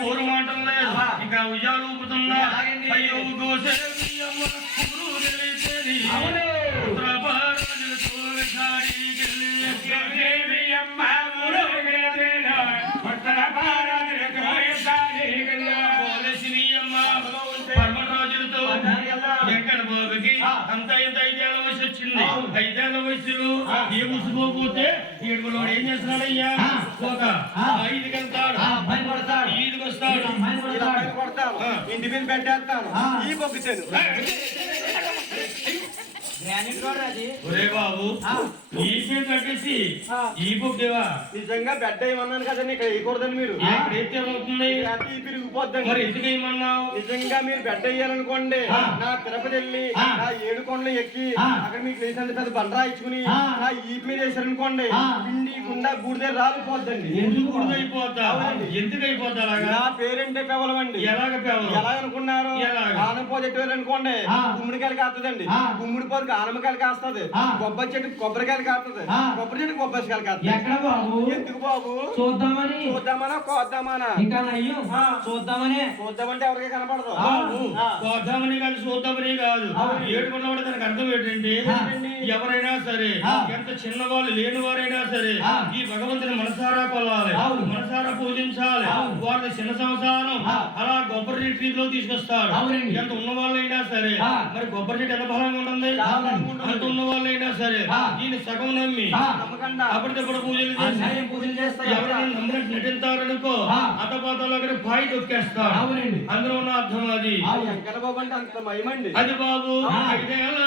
పోరు మాటం లేదు ఇంకా ఉయ్యాలు ఊపుతున్నా అయ్యో గోసే పర్మరాజులతో ఎక్కడ బాబుకి అంత ఇంత 5 ఏళ్ళ వయసు వచ్చింది. 5 ఏళ్ళ వయసులో ఏ ముసుకోపోతే ఏడుగులో ఏం చేస్తున్నాడయ్యా పోక 5కి వెళ్తాడు, 5కి వస్తాడు, ఇంటి మీద పెట్టేస్తాను ఈ పొక్కుతాను. ఒరే బాబు నీకే కట్టేసి ఈ బొక్కేవా నిజంగా బెడ్ వేయమన్నాను కదండి, ఇక్కడ వేయకూడదండి. మీరు ఎక్కడైతే ఏమవుతుంది పెరిగిపోద్దండి. మరి ఎందుకు వేయమన్నావు? నిజంగా మీరు బెడ్ వేయాలనుకోండి నా తిరుపతి వెళ్ళి నా 7 కొండలు ఎక్కి అక్కడ మీకు వేసినంత పెద్ద బండరా ఇచ్చుకుని నా ఈపు మీద వేసారనుకోండి పిండి గుండా బూడిద రాలిపోద్దండి. ఎందుకు బూడిదైపోతా? ఎందుకు అయిపోతా? నా పేరంటే పెవలమండి. ఎలాగనుకున్నారు? ఆనపో చెట్టు అనుకోండి గుమ్మడికాయలు కాస్తుందండి, గుమ్మడి పోతుకి ఆనమకాయలు కాస్తుంది, కొబ్బరి చెట్టు కొబ్బరికాయలు కాస్తుంది, కొబ్బరి చెట్టు కొబ్బరికాయలు కాస్తుంది. ఎందుకు బాబు? చూద్దామనా కోద్దామనా? చూద్దామంటే ఎవరికి కనపడదు. కోద్దామని కాదు చూద్దామని కాదు. ఏడుకున్న దానికి అర్థం ఏంటంటే ఎవరైనా సరే ఎంత చిన్నవాళ్ళు లేని వారైనా సరే ఈ భగవంతుని మనసారా కొల్లాలి, మనసారా పూజించాలి. వారిని చిన్న సంసారం అలా కొబ్బరి చెట్టు రీతిలో తీసుకొస్తాడు. ఎంత ఉన్న వాళ్ళైనా సరే మరి కొబ్బరి చెట్టు ఎంత బలంగా ఉంటుంది, అంత ఉన్న వాళ్ళైనా సరే దీన్ని సగం నమ్మి అప్పటికప్పుడు పూజలు చేసి ఎవరైనా నమ్మినట్టు నటించారనుకో అతపాతలో బాయి దొక్కేస్తాడు. అందులో ఉన్న అర్థం అది. బాబు అంటే అంత మహిమండి అది బాబు. 5 ఏళ్ళ